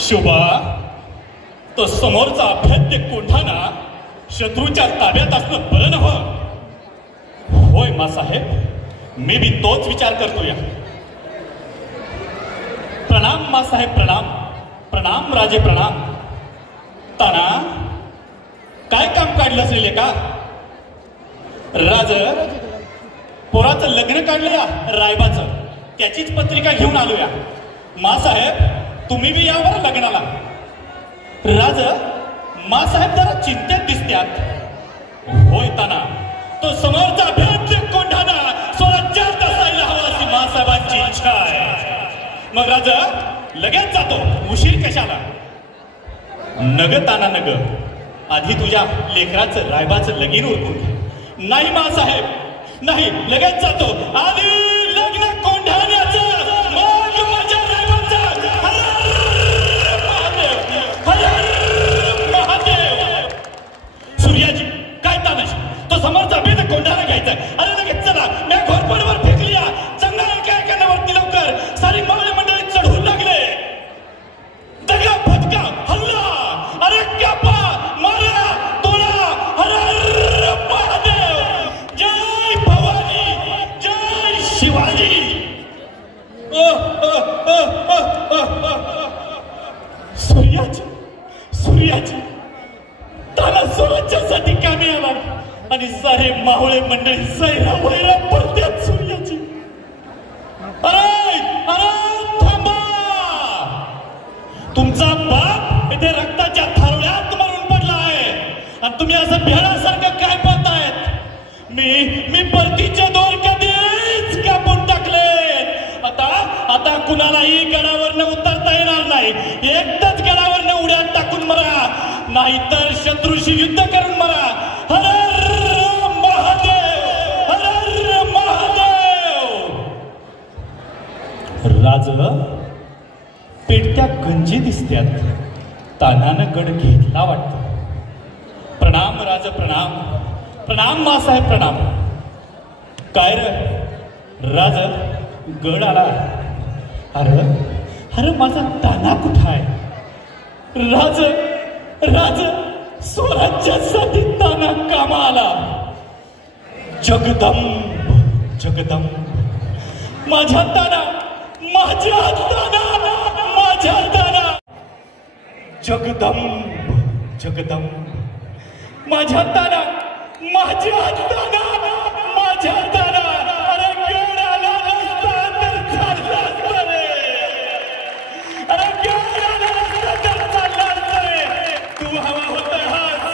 शोभा, तो समोरचा अभेद्य कोठाना शत्रूच्या ताब्यात असणं बरं नव्हं. होय मासाहेब, मी बी तोच विचार करतोय. प्रणाम मासाहेब, प्रणाम. प्रणाम राजे, प्रणाम. ताना, काय काम काढलं असेल का? राज, पोराचं लग्न काढलंया रायबाचं, त्याचीच पत्रिका घेऊन आलोया. मासाहेब, तुम्ही बी यावर लग्नाला. राज, मासाहेब जरा चिंतेत दिसत्यात. होय ताना, तो समोरचा भेद कोंढाणा स्वराज्यात असायला हवा अशी मासाहेबांची इच्छा आहे. मग राजा लगेच जातो, उशीर कशाला? नग ताना नग, आधी तुझ्या लेकराचं रायबाचं लगीन उरकून. नाही मासाहेब, नाही, लगेच जातो. आधी लग्न कोंढाण्याचं, मग माझ्या रायबाचं. महादेव, सूर्याजी, काय तानाजी, तो समोरचा भेद कोंढाणा घ्यायचा. अरे लगेच चला, मी घोरपडवर फेकली. चांगला काय करण्यावरती लवकर सारी मावळे मंडळी चढवून लागले. दगा फटका हल्ला, अरे कापा, मारा, तोडा. हर महादेव, जय भवानी, जय शिवाजी. सूर्याजी, सूर्याजी, ताना स्वराज्यासाठी कामी आला आणि सारे मावळे मंडळी सैरा वैरा पडत्यात. सूर्याजी, अरे अरे थांबा. तुमचा बाप इथे रक्ताच्या थारोळ्यात मरून पडला आहे आणि तुम्ही असं भेडासारखं काय पाहतायत? मी परतीचे दोर कधीच कापून टाकलेत. आता कुणालाही गडावरनं उतरता येणार नाही. एकदाच गडावरनं उड्यात टाकून मरा, नाहीतर शत्रूशी युद्ध करून मरा. हर महादेव, हर महादेव. राज, पेटत्या गंजी दिसत्यात. तानानं गड घेतला वाटतं. प्रणाम राज, प्रणाम. प्रणाम मासाहेब, प्रणाम. काय र राज, गड आला. अरे अरे, माझा ताना कुठं आहे? राज, राज, स्वराज्यासाठी ताना कामा आला. जगदंब, जगदंब, माझ्या ताना, माझ्या ताना, माझ्या ताना. जगदंब, जगदंब, माझ्या ताना, माझ्या ताना, माझ्या ताना. अरे गड आला नसता तर चालला असता रे. अरे गड आला नसता तर चालला असता रे. तू हवा होता हास.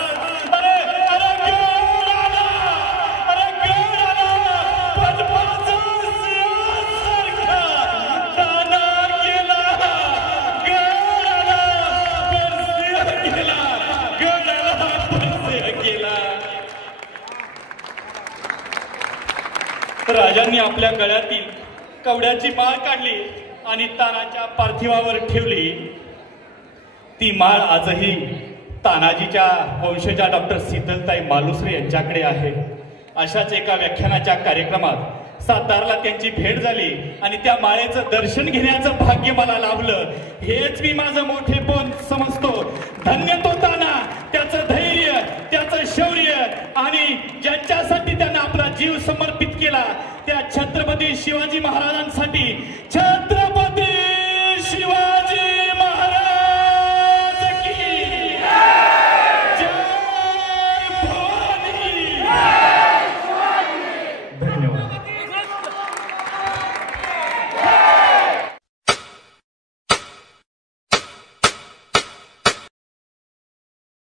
अरे अरे गड आला, अरे गड आला, पण माझा सिंहासारखा ताना गेला. गड आला, पण सिंह गेला. गड आला, पण सिंह गेला. राजांनी आपल्या गळ्यातील कवड्याची माळ काढली आणि तानाच्या पार्थिवावर ठेवली. ती माळ आजही तानाजीच्या वंशजा डॉक्टर शीतलताई मालुसरे यांच्याकडे आहे. अशाच एका व्याख्यानाच्या कार्यक्रमात सातारला त्यांची भेट झाली आणि त्या माळेचं दर्शन घेण्याचं भाग्य मला लाभलं. हेच मी माझं मोठेपण समजतो. धन्य तो ताना, त्याचं धैर्य, त्याचं शौर्य आणि ज्यांच्यासाठी त्यानं आपला जीव समर्पित केला त्या छत्रपती शिवाजी महाराजांसाठी. छत्रपती